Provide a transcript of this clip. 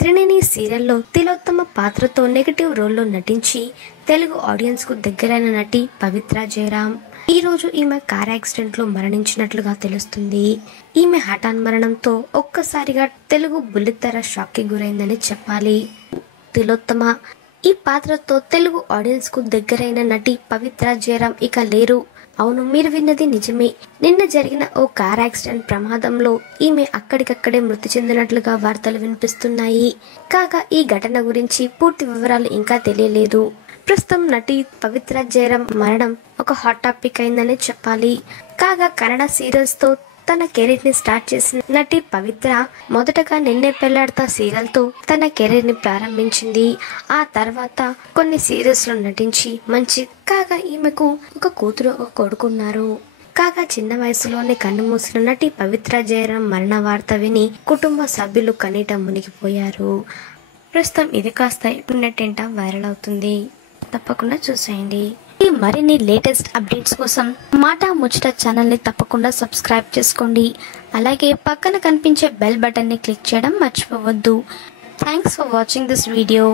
త్రినేని సీరియల్లో తిలోత్తమ పాత్రతో నెగటివ్ రోల్లో నటించి తెలుగు ఆడియన్స్ కు దగ్గరైన నటి పవిత్ర జయరాం ఈ రోజు ఈమె కార్ యాక్సిడెంట్ లో మరణించినట్లుగా తెలుస్తుంది. ఈమె హఠాన్ మరణంతో ఒక్కసారిగా తెలుగు బుల్లితెర షాక్ కి గురైందని చెప్పాలి. తిలోత్తమ ఈ పాత్రతో తెలుగు ఆడియన్స్ కు దగ్గరైన నటి పవిత్ర జయరాం ఇక లేరు. అవును, మీరు విన్నది నిజమే. నిన్న జరిగిన ఓ కార్ యాక్సిడెంట్ ప్రమాదంలో ఈమె అక్కడికక్కడే మృతి చెందినట్లుగా వార్తలు వినిపిస్తున్నాయి. కాగా ఈ ఘటన గురించి పూర్తి వివరాలు ఇంకా తెలియలేదు. ప్రస్తుతం నటి పవిత్ర జయరాం మరణం ఒక హాట్ టాపిక్ అయిందని చెప్పాలి. కాగా కన్నడ సీరియల్స్ తో తన కెరీర్ ని స్టార్ట్ చేసిన నటి పవిత్ర మొదటగా నిన్నే పెళ్లాడతా సీరియల్ తో తన కెరీర్ ని ప్రారంభించింది. ఆ తర్వాత కొన్ని సీరియల్స్ లో నటించి మంచి కాగా ఈమెకు ఒక కూతురు ఒక కొడుకున్నారు. కాగా చిన్న వయసులోనే కన్నుమూసిన నటి పవిత్ర జయరాం మరణ వార్త విని కుటుంబ సభ్యులు కన్నీట మునిగిపోయారు. ప్రస్తుతం ఇది కాస్త నెట్టింట వైరల్ అవుతుంది. తప్పకుండా చూసేయండి. ఈ మరిన్ని లేటెస్ట్ అప్డేట్స్ కోసం మాట ముచ్చట ఛానల్ ని తప్పకుండా సబ్స్క్రైబ్ చేసుకోండి. అలాగే పక్కన కనిపించే బెల్ బటన్ ని క్లిక్ చేయడం మర్చిపోవద్దు. Thanks for watching this video.